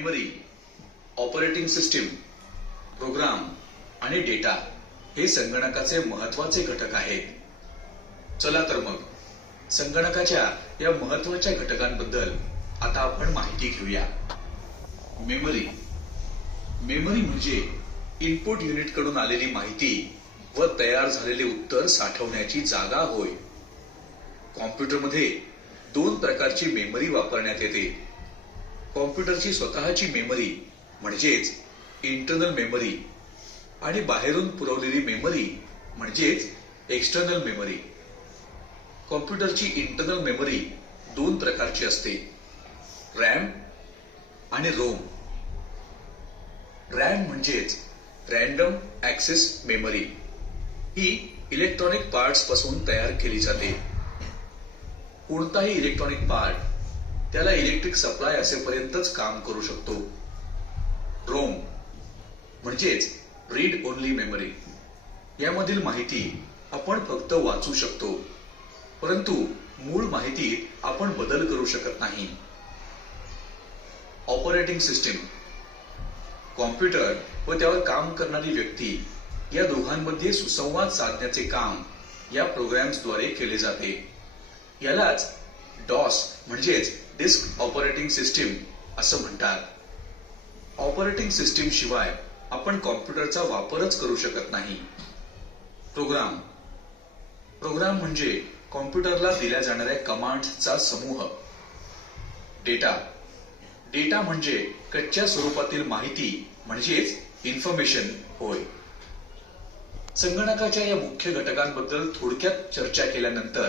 Memory operating system program आणि data हे संगणकाचे महत्त्वाचे घटक आहेत. चला तर मग संगणकाच्या या महत्त्वाच्या घटकांबद्दल आता आपण माहिती घेऊया. मेमरी. मेमरी म्हणजे इनपुट युनिटकडून आलेली माहिती व तयार झालेले उत्तर साठवण्याची जागा होय. कॉम्प्युटरमध्ये दोन प्रकारची मेमरी वापरण्यात येते. कॉम्प्युटरची स्वतःची मेमरी म्हणजेच इंटरनल मेमरी आणि बाहेरून पुरवलेली मेमरी म्हणजेच एक्सटर्नल मेमरी कॉम्प्युटरची इंटरनल मेमरी दोन प्रकारची असते. रॅम आणि रोम. रॅम म्हणजेच रॅन्डम ऍक्सेस मेमरी. ही इलेक्ट्रॉनिक पार्ट्सपासून तयार केली जाते. कोणताही इलेक्ट्रॉनिक पार्ट त्याला इलेक्ट्रिक सप्लाय असेपर्यंतच काम करू शकतो. रोम म्हणजेच रीड ओनली मेमरी यामधील माहिती आपण फक्त वाचू शकतो. परंतु मूळ माहितीत आपण बदल करू शकत नाही. ऑपरेटिंग सिस्टीम कॉम्प्युटर व त्यावर काम करणारी व्यक्ती या दोघांमध्ये सुसंवाद साधण्याचे काम या प्रोग्राम्सद्वारे केले जाते. यालाच डॉस म्हणजेच डिस्क ऑपरेटिंग सिस्टीम असं म्हणतात. ऑपरेटिंग सिस्टीम शिवाय आपण कॉम्प्युटरचा वापरच करू शकत नाही. प्रोग्राम. प्रोग्राम म्हणजे कॉम्प्युटरला दिल्या जाणाऱ्या कमांडचा समूह. डेटा. डेटा म्हणजे कच्च्या स्वरूपातील माहिती म्हणजेच इन्फॉर्मेशन होय. संगणकाच्या या मुख्य घटकांबद्दल थोडक्यात चर्चा केल्यानंतर